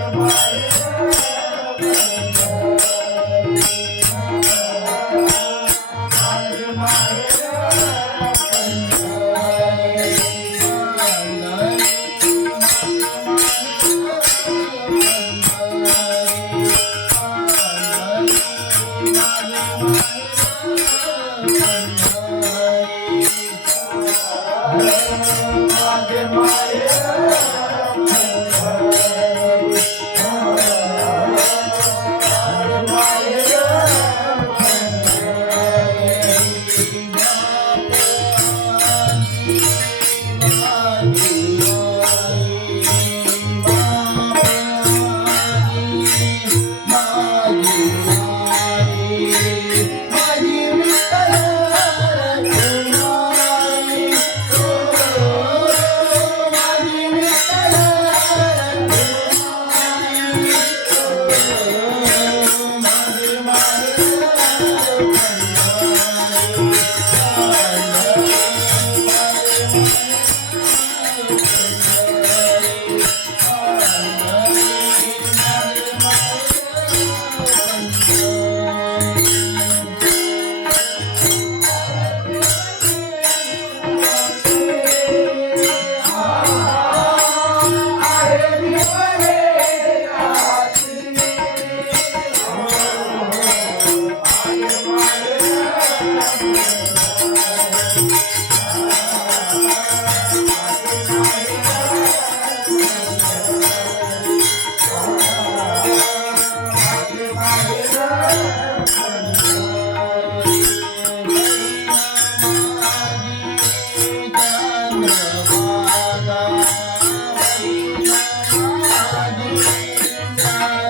Thank you. I'm so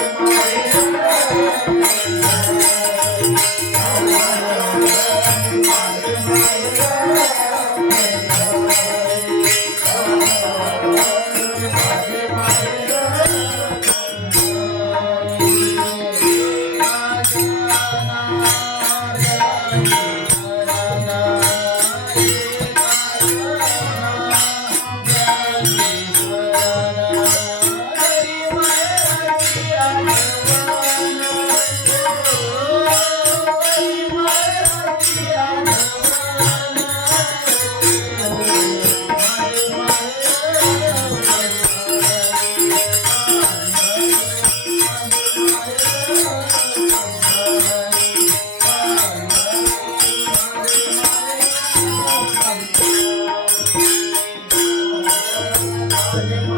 Thank you. I'm Thank you.